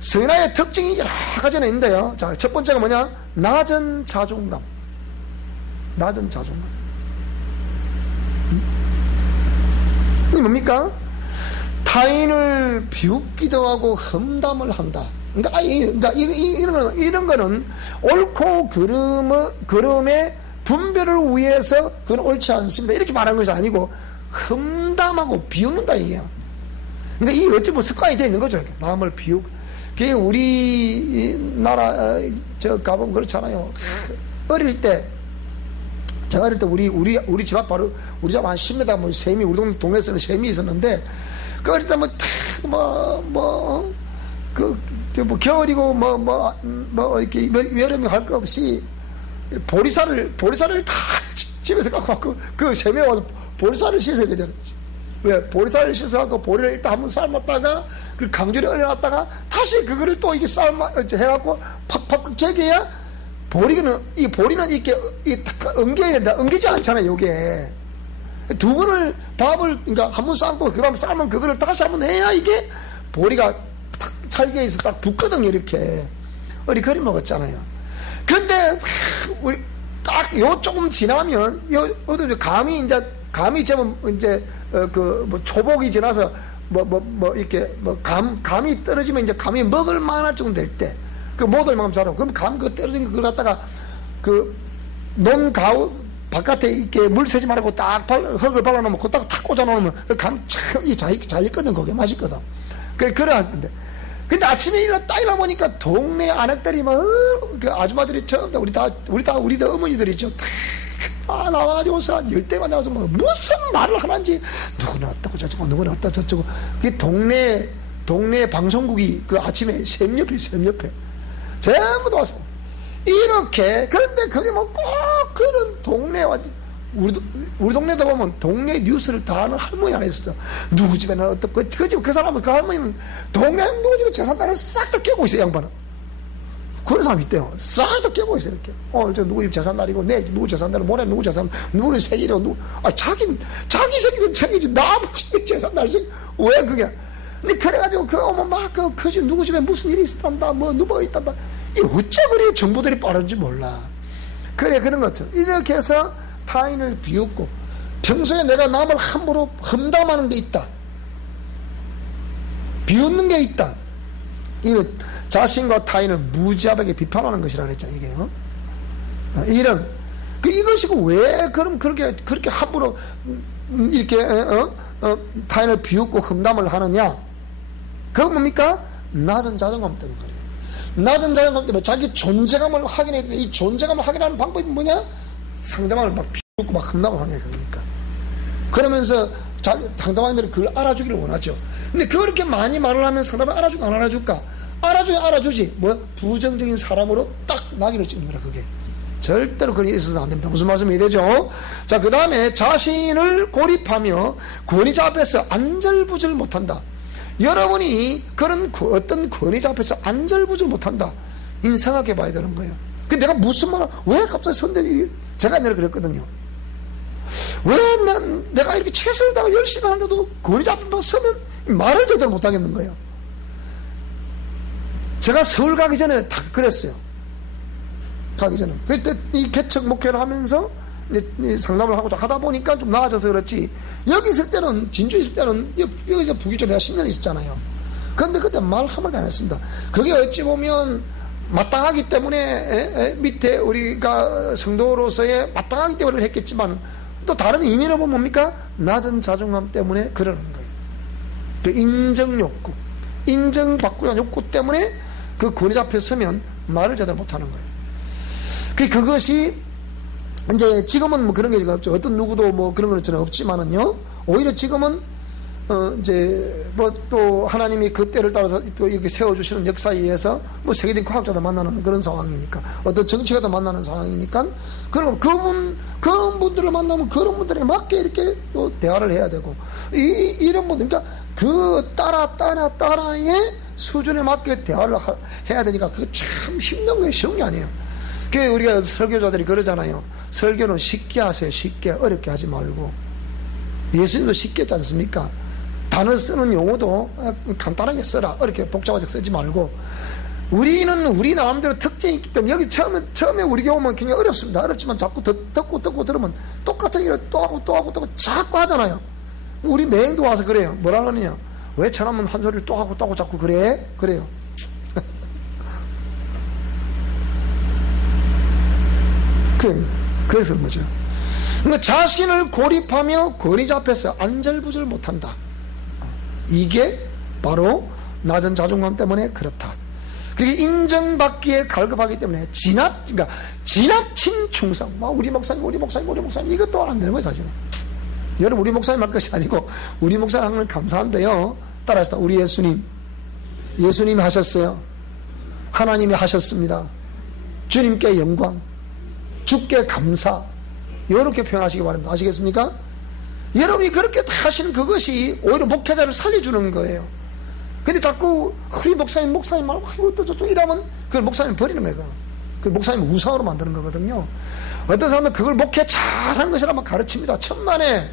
성인아의 특징이 여러 가지는 있는데요. 자, 첫 번째가 뭐냐. 낮은 자존감. 낮은 자존감. 이게 뭡니까? 타인을 비웃기도 하고 험담을 한다. 그러니까 이런 거는 옳고 그름의 분별을 위해서 그건 옳지 않습니다. 이렇게 말하는 것이 아니고 험담하고 비웃는다 이게요. 그러니까 이게 어찌 습관이 되어 있는 거죠. 남을 비웃고. 그게 우리나라 가보면 그렇잖아요. 어릴 때 우리 집 앞 바로 우리 집 한 10m 뭐 샘이 우리 동네에서는 샘이 있었는데 그 어릴 때 겨울이고 이렇게 여름에 할 거 없이 보리쌀을 다 집에서 갖고 왔고 그 샘에 와서 보리쌀을 씻어야 되잖아요. 왜? 보리쌀을 씻어갖고 보리를 일단 한번 삶았다가 그 강줄에 얼려놨다가 다시 그거를 또 이게 해갖고 팍팍 재겨야 보리는 이렇게 엉겨야 된다. 엉기지 않잖아요. 요게 두 번을 밥을 그러니까 한 번 삶고 그다음 삶은 그거를 다시 한번 해야 이게 보리가 탁 찰겨있어 딱 붙거든요. 이렇게 우리 그리 먹었잖아요. 근데 우리 딱 요 조금 지나면 감이 이제 뭐 초복이 지나서 이렇게 감이 떨어지면 이제 감이 먹을 만할 정도 될 때 그 못할 만큼 자라고 그럼 감 그 떨어진 거 그걸 갖다가 그 논 가우 바깥에 이렇게 물 새지 말고 딱 흙을 발라놓으면 그딱 탁 꽂아놓으면 그 감 참 잘 익거든. 그게 맛있거든. 그래 할 건데. 근데 아침에 딱 일어나보니까 동네 아낙들이 그 아줌마들이 처음 우리 어머니들이죠. 다 나와가지고 10대만 나와서 무슨 말을 하는지 누구는 왔다고 저쩌고 누구는 왔다 저쩌고 그 동네 방송국이 그 아침에 샘 옆에 전부 다 와서 이렇게. 그런데 그게 꼭 그런 동네와 우리 동네다 보면 동네 뉴스를 다 하는 할머니 안에 있었어. 누구 집에는 어떻고 그 사람은 그 할머니는 동네 누구 집에 재산단을 싹 다 깨고 있어. 양반은 그런 사람 있대요. 싹 다 깨고 있어요, 이렇게. 오늘 저 누구 집 재산날이고, 내일 누구 재산날, 모레 누구 재산, 누구는 생일이고, 자기 생일은 챙기지, 나 아버지 재산날 왜 그게? 근데 그래가지고, 그 집 누구 집에 무슨 일이 있었단다, 누가 있단다. 이 어째 그래 정보들이 빠른지 몰라. 그래, 그런 거죠. 이렇게 해서 타인을 비웃고, 평소에 내가 남을 함부로 험담하는 게 있다. 비웃는 게 있다. 이거 자신과 타인을 무지하게 비판하는 것이라 그랬잖아요, 이게요. 이런, 이것이 왜 그럼 그렇게 함부로, 이렇게, 타인을 비웃고 험담을 하느냐? 그건 뭡니까? 낮은 자존감 때문에 그래요. 낮은 자존감 때문에 자기 존재감을 확인해야 돼. 이 존재감을 확인하는 방법이 뭐냐? 상대방을 막 비웃고 막 험담을 하냐, 그러니까. 그러면서 상대방들이 그걸 알아주기를 원하죠. 근데 그렇게 많이 말을 하면 상대방이 알아줄까, 안 알아줄까? 알아주지. 부정적인 사람으로 딱 낙인을 찍는 거라, 그게. 절대로 그런 일이 있어서는 안 됩니다. 무슨 말씀이 되죠? 자, 그 다음에 자신을 고립하며 권위자 앞에서 안절부절 못한다. 여러분이 그런 어떤 권위자 앞에서 안절부절 못한다. 생각해 봐야 되는 거예요. 근데 내가 무슨 말을, 왜 갑자기 선대위, 제가 옛날에 그랬거든요. 왜 내가 이렇게 최선을 다하고 열심히 하는데도 권위자 앞에 서면 말을 제대로 못하겠는 거예요. 제가 서울 가기 전에 다 그랬어요. 가기 전에. 그때 이 개척 목회를 하면서 상담을 하다 보니까 좀 나아져서 그렇지. 여기 있을 때는, 진주에 있을 때는, 여기서 부기조 내가 10년 있었잖아요. 그런데 그때 말 한마디 안 했습니다. 그게 어찌 보면 마땅하기 때문에, 밑에 우리가 성도로서의 마땅하기 때문에 했겠지만, 또 다른 의미를 보면 뭡니까? 낮은 자존감 때문에 그러는 거예요. 그 인정 욕구, 인정받고자 하는 욕구 때문에 그 권위자 앞에 서면 말을 제대로 못하는 거예요. 그것이 이제 지금은 그런 게 없죠. 어떤 누구도 그런 건 저는 없지만은요. 오히려 지금은 이제 또 하나님이 그 때를 따라서 또 이렇게 세워주시는 역사에 의해서 세계적인 과학자도 만나는 그런 상황이니까, 어떤 정치가도 만나는 상황이니까, 그런 분들을 만나면 그런 분들에 맞게 이렇게 또 대화를 해야 되고, 이런 분들, 그러니까 그 따라의 수준에 맞게 대화를 해야 되니까 그거 참 힘든 거예요. 쉬운 게 아니에요. 그 우리가 설교자들이 그러잖아요. 설교는 쉽게 하세요. 쉽게. 어렵게 하지 말고. 예수님도 쉽게 했지 않습니까? 단어 쓰는 용어도 간단하게 써라. 어렵게 복잡하게 쓰지 말고. 우리는 우리 나름대로 특징이 있기 때문에 여기 처음에 우리 교우면 굉장히 어렵습니다. 어렵지만 자꾸 듣고 들으면 똑같은 일을 또 하고 자꾸 하잖아요. 우리 매행도 와서 그래요. 뭐라 그러느냐? 왜 저라면 한 소리를 또 하고 자꾸 그래? 그래요. 그래서 뭐죠? 그러니까 자신을 고립하며 권위자 앞에서 안절부절 못한다. 이게 바로 낮은 자존감 때문에 그렇다. 그게 인정받기에 갈급하기 때문에 그러니까 지나친 충성. 우리 목사님 이것도 안 되는 거예요, 사실은. 여러분, 우리 목사님 할 것이 아니고 우리 목사님 하는 건 감사한데요. 따라서 우리 예수님이 하셨어요. 하나님이 하셨습니다. 주님께 영광, 주께 감사, 이렇게 표현하시기 바랍니다. 아시겠습니까? 여러분이 그렇게 하시는 그것이 오히려 목회자를 살려주는 거예요. 근데 자꾸 우리 목사님 말고 이것도 저쪽 이러면 그걸 목사님 버리는 거예요. 그 목사님 우상으로 만드는 거거든요. 어떤 사람은 그걸 목회 잘한 것이라면 가르칩니다. 천만에.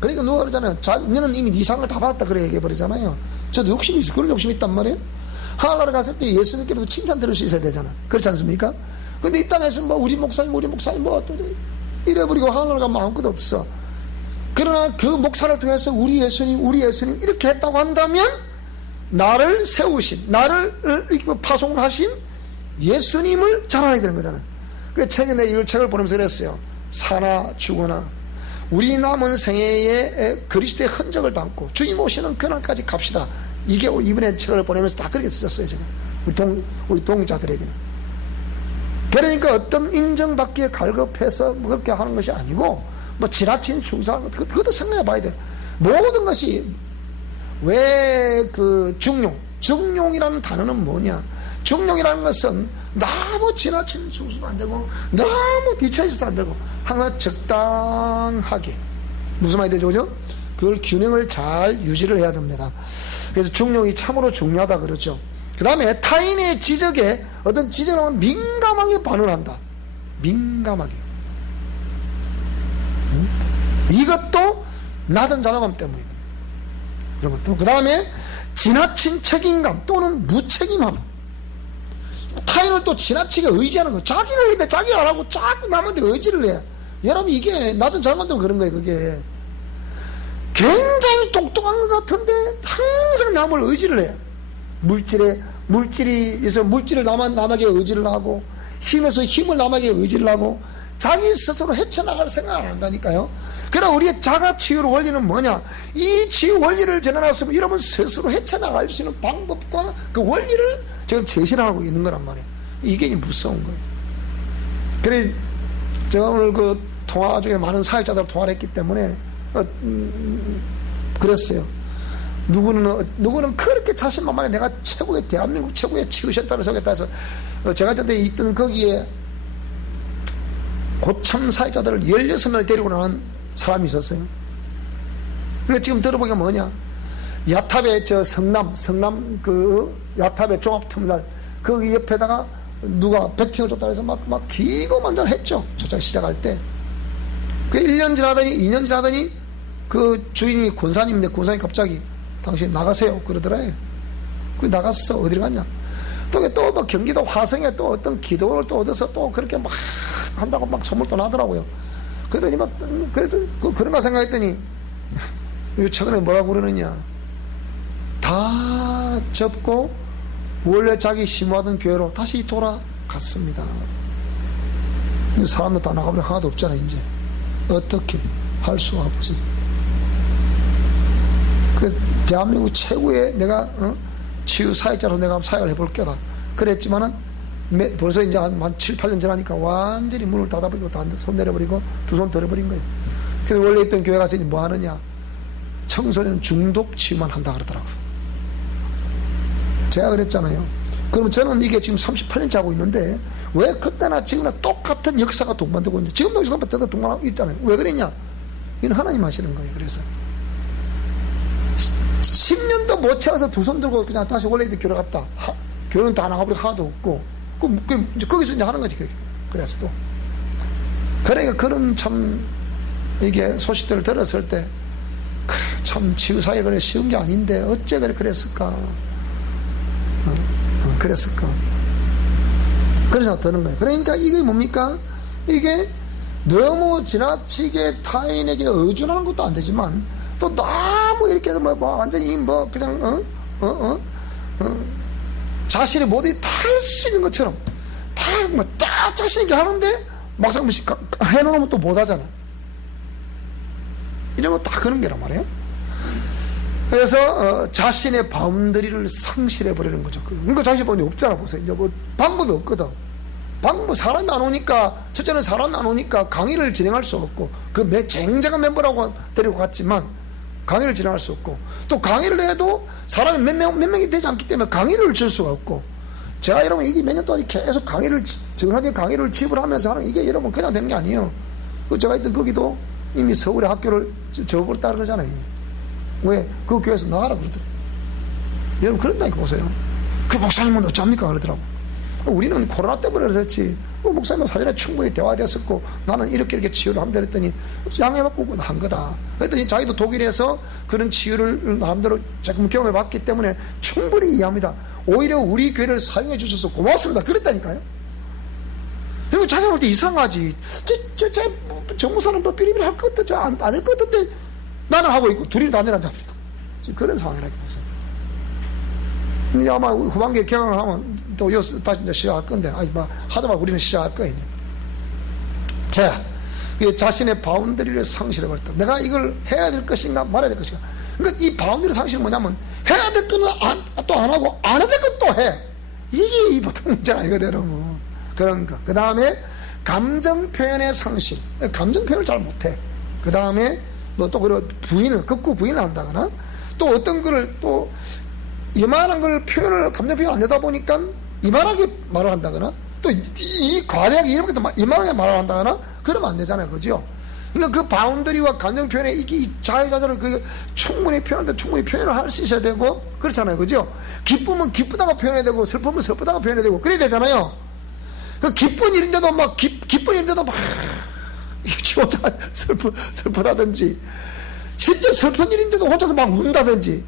그러니까 누가 그러잖아요. 너는 이미 네 상을 다 받았다. 그래 얘기해버리잖아요. 저도 욕심이 있어. 그런 욕심이 있단 말이에요. 하늘나라 갔을 때 예수님께도 칭찬 들을 수 있어야 되잖아. 그렇지 않습니까? 근데 이 땅에서 우리 목사님 또 이래버리고 하늘나라 가면 아무것도 없어. 그러나 그 목사를 통해서 우리 예수님 이렇게 했다고 한다면 나를 세우신, 나를 파송하신 예수님을 자랑해야 되는 거잖아요. 그 최근에 이 책을 보면서 그랬어요. 사나 죽으나 우리 남은 생애에 그리스도의 흔적을 담고 주님 오시는 그날까지 갑시다. 이게 이번에 책을 보내면서 다 그렇게 쓰셨어요. 제가 우리 동자들에게는. 그러니까 어떤 인정받기에 갈급해서 그렇게 하는 것이 아니고 지나친 충성, 그것도 생각해 봐야 돼. 모든 것이 왜 중용이라는 단어는 뭐냐? 중용이라는 것은 너무 지나친 충성도 안 되고 너무 뒤처져서도 안 되고 항상 적당하게. 무슨 말이 되죠? 그죠? 그걸 균형을 잘 유지를 해야 됩니다. 그래서 중용이 참으로 중요하다 그러죠. 그 다음에 타인의 지적에 어떤 지적을 하면 민감하게 반응한다. 민감하게. 이것도 낮은 자존감 때문이거든요. 이런 것도. 그 다음에 지나친 책임감 또는 무책임함. 타인을 또 지나치게 의지하는 거. 자기가 했는데 자기가 안 하고 자꾸 남한테 의지를 해. 여러분, 이게 낮은 자존감 때문에 그런 거예요. 그게 굉장히 똑똑한 것 같은데 항상 남을 의지를 해요. 물질에서 물질을 남에게 의지를 하고, 힘에서 힘을 남에게 의지를 하고, 자기 스스로 헤쳐나갈 생각을 안 한다니까요. 그러나 우리의 자가치유의 원리는 뭐냐? 이 치유 원리를 전해놨으면 여러분 스스로 헤쳐나갈 수 있는 방법과 그 원리를 지금 제시를 하고 있는 거란 말이에요. 이게 무서운 거예요. 그래, 제가 오늘 그 통화 중에 많은 사역자들 통화를 했기 때문에 그랬어요. 누구는 그렇게 자신만만해. 내가 대한민국 최고의 치유센터를 서겠다 해서 제가 저때 있던 거기에 고참 사역자들을 16명을 데리고 나온 사람이 있었어요. 근데 지금 들어보기가 뭐냐? 야탑의 성남 그 야탑의 종합터미널 그 옆에다가 누가 100평을 줬다 해서 막 기고만장했죠. 초창 시작할 때. 그 1년 지나더니 2년 지나더니 그 주인이 권사님인데 권사님 갑자기 당신 나가세요 그러더래요. 그 나갔어. 어디로 갔냐? 또 뭐 경기도 화성에 또 어떤 기도를 또 얻어서 또 그렇게 막 한다고 막 소문도 나더라고요. 그러더니 그래서 그런가 생각했더니 최근에 뭐라고 그러느냐? 다 접고 원래 자기 심호하던 교회로 다시 돌아갔습니다. 근데 사람들 다 나가면 하나도 없잖아. 이제 어떻게 할 수가 없지. 그 대한민국 최고의 내가 치유 사역자로 내가 사역을 해볼 거다 그랬지만은 벌써 이제 한 7, 8년 지나니까 완전히 문을 닫아버리고 손 내려버리고 두 손 들어버린 거예요. 그래서 원래 있던 교회 가서 이제 뭐 하느냐? 청소년 중독 치유만 한다 그러더라고요. 제가 그랬잖아요. 그러면 저는 이게 지금 38년째 하고 있는데 왜 그때나 지금이나 똑같은 역사가 동반되고 있냐? 지금도 역사가 동반하고 있잖아요. 왜 그랬냐? 이건 하나님 하시는 거예요. 그래서 10년도 못 채워서 두 손 들고 그냥 다시 원래 있던 교회 갔다. 교회는 다 나가버리고 하나도 없고 거기서 이제 하는 거지. 그래서 또 그러니까 그런 참 이게 소식들을 들었을 때 그래, 참 치유사에 그래 쉬운 게 아닌데 어째 그랬을까? 그랬을까? 그래서 드는 거예요. 그러니까 이게 뭡니까? 이게 너무 지나치게 타인에게 의존하는 것도 안 되지만 또 너무 이렇게 해서 완전히 그냥 자신의 모든 다 할 수 있는 것처럼 다 자신있게 하는데 막상 해놓으면 또 못하잖아. 이런 거 다 그런 게란 말이에요. 그래서 자신의 바운더리를 상실해버리는 거죠. 그러니까 자신의 바운더리 없잖아. 보세요. 이제 뭐 방법이 없거든. 사람이 안 오니까, 첫째는 사람이 안 오니까 강의를 진행할 수 없고, 쟁쟁한 멤버라고 데리고 갔지만 강의를 진행할 수 없고, 또 강의를 해도 사람이 몇 명이 되지 않기 때문에 강의를 줄 수가 없고, 제가 여러분 이게 몇 년 동안 계속 정상적인 강의를 지불하면서 하는 이게 여러분 그냥 되는 게 아니에요. 제가 있던 거기도 이미 서울에 학교를 접어버렸다 그러잖아요. 왜? 그 교회에서 나가라 그러더라고요. 여러분 그런다니까 보세요. 그 목사님은 어쩝니까 그러더라고. 우리는 코로나 때문에 그랬지. 목사님은 사전에 충분히 대화됐었고 나는 이렇게 치유를 하면 그랬더니 양해받고 한 거다. 그랬더니 자기도 독일에서 그런 치유를 마음대로 조금 경험해봤기 때문에 충분히 이해합니다. 오히려 우리 교회를 사용해 주셔서 고맙습니다. 그랬다니까요. 이거 자기가 볼 때 이상하지. 정무사는 뭐 삐리삐리 할 것 같아. 안 할 것 같은데 나는 하고 있고 둘이 다 내려앉아버리고 그런 상황이라고 보세요. 근데 아마 후반기에 개강을 하면 또 다시 이제 시작할 건데 하다가 우리는 시작할 거예요. 자, 자신의 바운더리를 상실해버렸다. 내가 이걸 해야 될 것인가 말아야 될 것인가. 그러니까 이 바운더리 상실은 뭐냐면 해야 될 거는 또 안 하고 안 해야 될 건 또 해. 이게 보통 문제가 아니거든요. 뭐. 그런 거. 그 다음에 감정 표현의 상실. 감정 표현을 잘 못해. 그 다음에 또 극구 부인을 한다거나 또 어떤 거를 또 이만한 걸 감정 표현 안 되다 보니까 이만하게 말을 한다거나 또 이 과대하게 이만하게 말을 한다거나 그러면 안 되잖아요. 그죠? 그러니까 그 바운더리와 감정 표현에 이 자유자재를 그 충분히 표현할 때 충분히 표현을 할 수 있어야 되고, 그렇잖아요. 그죠? 기쁨은 기쁘다고 표현해야 되고, 슬픔은 슬프다고 표현해야 되고, 그래야 되잖아요. 그 기쁜 일인데도 막, 기쁜 일인데도 막, 지 혼자 슬프다든지, 진짜 슬픈 일인데도 혼자서 막 운다든지,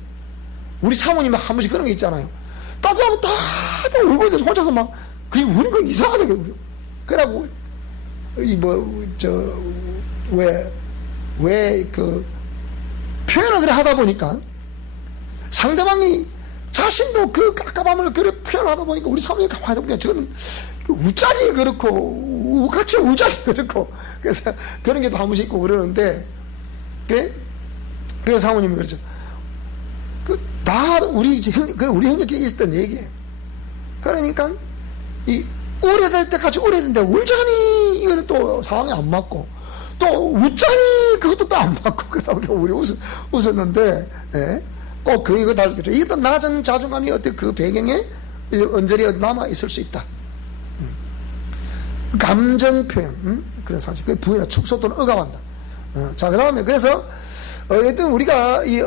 우리 사모님 한 번씩 그런 게 있잖아요. 따지하면 다 울고 있는데 혼자서 막, 그게 우는 거 이상하더라고요. 그러고, 표현을 그래 하다 보니까, 상대방이 자신도 그 깝깝함을 그래 표현하다 보니까, 우리 사모님 가만히 보니까 저는 울자리 그렇고, 같이 울자리 그렇고, 그래서 그런 게 또 한 번씩 있고 그러는데, 그래서 사모님이 그러죠. 우리 형제끼리 있었던 얘기예요. 그러니까, 오래될 때까지 오래된데 울자니 이거는 또 상황이 안 맞고, 또 웃자니 그것도 또 안 맞고, 그러다 보니까 우리 웃었는데, 예? 꼭 이거 다 이것도 낮은 자존감이 어때 그 배경에 언저리 남아 있을 수 있다. 감정 표현, 그런 사실, 그 부인이나 축소 또는 억압한다. 자, 그 다음에 그래서 어쨌든 우리가 이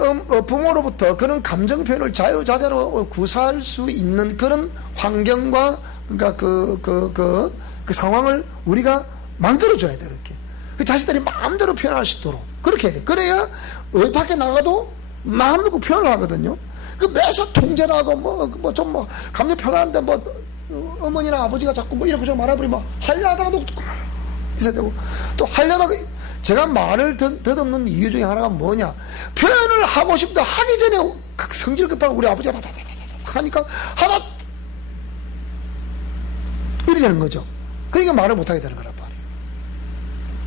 부모로부터 그런 감정 표현을 자유자재로 구사할 수 있는 그런 환경과, 그러니까 그 상황을 우리가 만들어줘야 돼. 이렇게 그 자식들이 마음대로 표현할 수 있도록 그렇게 해야 돼. 그래야 밖에 나가도 마음 놓고 표현을 하거든요. 그 매사 통제를 하고 감정 표현하는데 어머니나 아버지가 자꾸 이렇게 좀 말해버리면 하려다가도 있어야 되고, 또 하려다가 제가 말을 더듬는 이유 중에 하나가 뭐냐, 표현을 하고 싶다 하기 전에 성질 급하고 우리 아버지가 하니까 하다 이래 되는 거죠. 그러니까 말을 못하게 되는 거란 말이에요.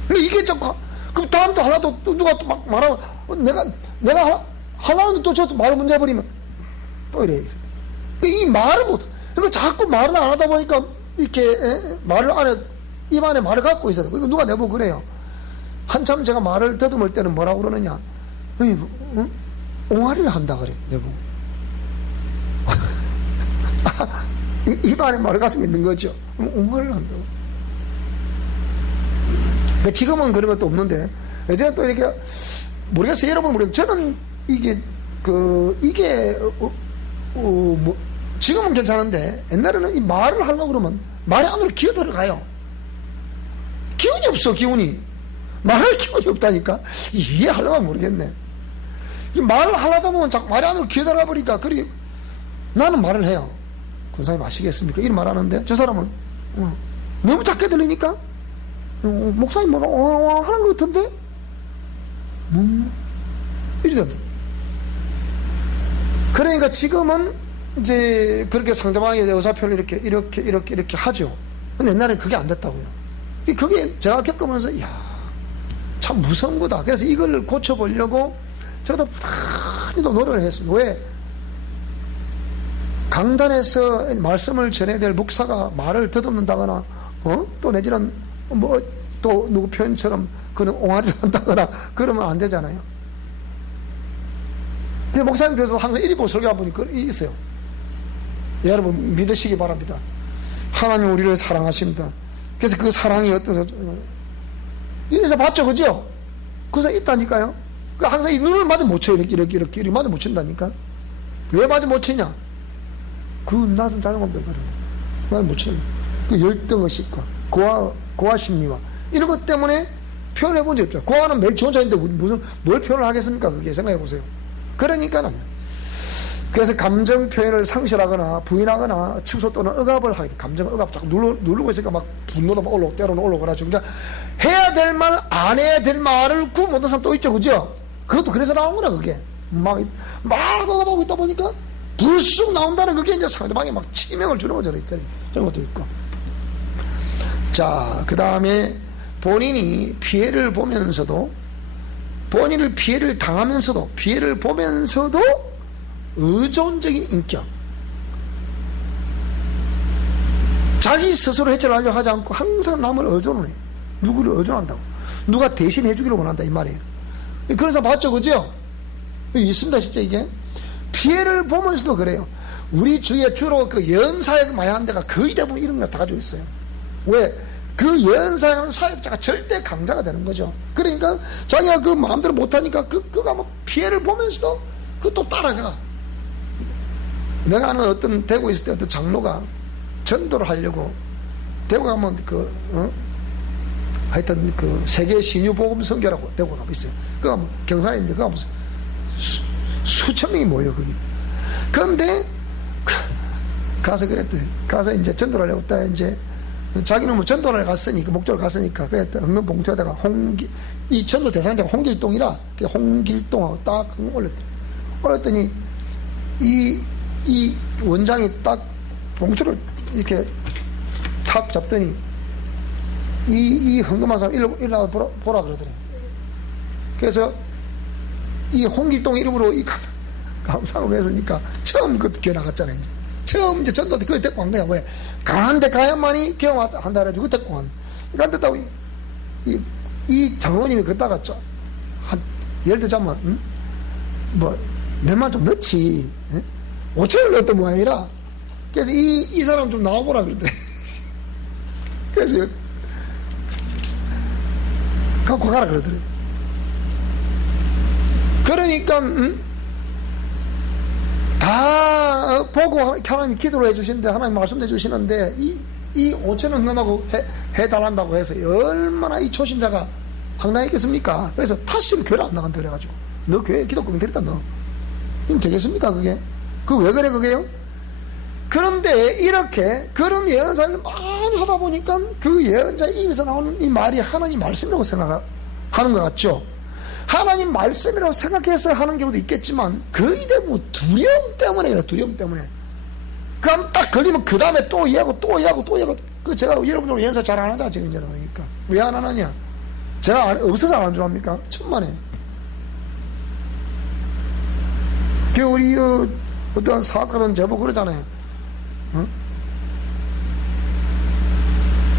근데 이게 자꾸, 그럼 다음도 하나도 누가 또 막 말하면, 내가 하나는 또 저 말을 문제 버리면 또 이래. 이 말을 못, 그러니까 자꾸 말을 안 하다 보니까 이렇게 입 안에 말을 갖고 있어야 돼. 그러니까 누가 내보고 그래요. 한참 제가 말을 더듬을 때는 뭐라고 그러느냐, 옹알이를 한다 그래, 내보고. 입 안에 말을 가지고 있는 거죠. 옹알이를 한다고. 그러니까 지금은 그런 것도 없는데, 예전에 또 이렇게, 모르겠어요. 여러분 모르겠어요. 저는 지금은 괜찮은데, 옛날에는 이 말을 하려고 그러면 말이 안으로 기어 들어가요. 기운이 없어, 기운이. 말할 기운이 없다니까. 이해하려면 모르겠네. 이 말을 하려다 보면 자꾸 말이 안으로 기어 들어가 버리니까, 나는 말을 해요. 권사님 아시겠습니까? 이런 말 하는데, 저 사람은, 너무 작게 들리니까, 목사님 뭐라, 하는 것 같은데? 이러던데. 그러니까 지금은 이제 그렇게 상대방에 대해 의사표현을 이렇게 하죠. 근데 옛날에는 그게 안 됐다고요. 그게 제가 겪으면서, 참 무서운 거다. 그래서 이걸 고쳐보려고 저도 부단히도 노력을 했습니다. 왜? 강단에서 말씀을 전해야 될 목사가 말을 더듬는다거나, 또 내지는 또 누구 표현처럼 그는 옹알이를 한다거나 그러면 안 되잖아요. 근데 목사님 돼서 항상 이리 보고 설교한 분이 있어요. 여러분 믿으시기 바랍니다. 하나님 우리를 사랑하십니다. 그래서 그 사랑이 어떠서 이래서 봤죠, 그죠? 그래서 있다니까요. 항상 이 눈을 마저 못 쳐요. 이렇게 마저 못 친다니까. 왜 마저 못 치냐? 그 낮은 자존감들 그래. 마저 못 쳐요. 그 열등의식과 고아 심리와 이런 것 때문에 표현해 본 적이 없죠. 고아는 매일 지 혼자인데 뭘 표현을 하겠습니까? 그게 생각해 보세요. 그러니까는. 그래서 감정 표현을 상실하거나 부인하거나 취소 또는 억압을 하게 돼. 감정 억압 자꾸 누르고 있으니까 막 분노도 막 올라오고 때로는 올라오고 그러죠. 그러니까 해야 될 말, 안 해야 될 말을 구분 못하는 사람 또 있죠, 그죠? 그것도 그래서 나온 거라, 그게. 막 억압하고 있다 보니까 불쑥 나온다는 그게 이제 상대방에 막 치명을 주는 거죠. 그런 것도 있고. 자, 그 다음에 본인이 피해를 보면서도, 피해를 당하면서도, 피해를 보면서도 의존적인 인격. 자기 스스로 해결하려고 하지 않고 항상 남을 의존을 해. 누구를 의존한다고. 누가 대신 해주기를 원한다, 이 말이에요. 그래서 봤죠, 그죠? 있습니다, 진짜 이게. 피해를 보면서도 그래요. 우리 주위에 주로 그 연사역 많이 하는 데가 거의 대부분 이런 걸 다 가지고 있어요. 왜? 그 예언사하는 사역자가 절대 강자가 되는 거죠. 그러니까 자기가 그 마음대로 못하니까 그가 뭐 피해를 보면서도 그것도 따라가. 내가 아는 어떤 대구에 있을 때 어떤 장로가 전도를 하려고 대구 가면 하여튼 그 세계 신유복음 선교라고 대구가 있어요. 그가 뭐 경산에 있는데 그가 무슨 수천 명이 모여 거기. 그런데 가서 그랬대. 가서 이제 전도를 하려고 딱 이제 자기는 뭐 전도를 갔으니까 목적을 갔으니까 그랬더니 없는 봉투에다가 이 전도 대상자가 홍길동이라 홍길동하고 딱 올렸더니 이 원장이 딱 봉투를 이렇게 탁 잡더니 이 헌금한 사람 일어나 보라 그러더래. 그래서 이 홍길동 이름으로 이 감사하고 했으니까 처음 그 교회 나갔잖아요. 이제 처음 이제 전도 때 그거 데리고 간 거야. 왜? 강한데 가야만이 경험한다 해가지고 그 데리고 간. 그런데 이 장로님이 그러다가 한 예를 들자면 뭐 몇만 좀 넣지 5천을 넣었던 모양이라. 그래서 이 사람 좀 나와보라 그러대. 그래서 갖고 가라 그러더래. 그러니까 다 보고 하나님 기도를 해주시는데 하나님 말씀해 주시는데 이 5천원 넣으라고 해달란다고 해서 얼마나 이 초신자가 황당했겠습니까? 그래서 다시는 교회 안 나간다 그래가지고 너 교회 기독금 드렸다 너 이건 되겠습니까 그게? 그 왜 그래 그게요? 그런데 이렇게 그런 예언사를 많이 하다 보니까 그 예언자 입에서 나오는 이 말이 하나님 말씀이라고 생각하는 것 같죠? 하나님 말씀이라고 생각해서 하는 경우도 있겠지만 거의 대부분 두려움 때문에 그래. 두려움 때문에. 그럼 딱 걸리면 그 다음에 또 이해하고 그 제가 여러분들 예언사 잘 안 하자 지금 이제 그러니까 왜 안 하느냐? 제가 없어서 안 하는 줄 압니까? 천만에. 그 우리 어떤 사업가든 제보 그러잖아요.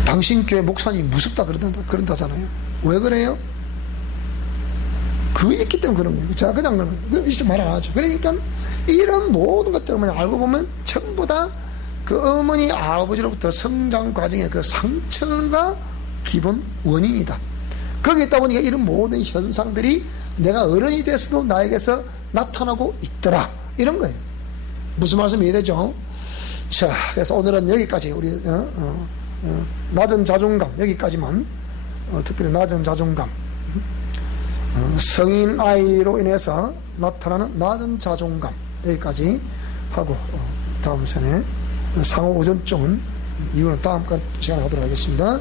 당신 교회 목사님 무섭다 그런다잖아요. 왜 그래요? 그게 있기 때문에 그런 거예요. 제가 그냥 말 안 하죠. 그러니까 이런 모든 것들을 알고 보면 전부 다 그 어머니 아버지로부터 성장 과정의 그 상처가 기본 원인이다. 거기에 있다 보니까 이런 모든 현상들이 내가 어른이 됐어도 나에게서 나타나고 있더라. 이런 거예요. 무슨 말씀 이해되죠? 자, 그래서 오늘은 여기까지 우리 낮은 자존감 여기까지만 특별히 낮은 자존감 성인 아이로 인해서 나타나는 낮은 자존감 여기까지 하고 다음 시간에 상호 오전종은 이유는 다음 시간에 하도록 하겠습니다.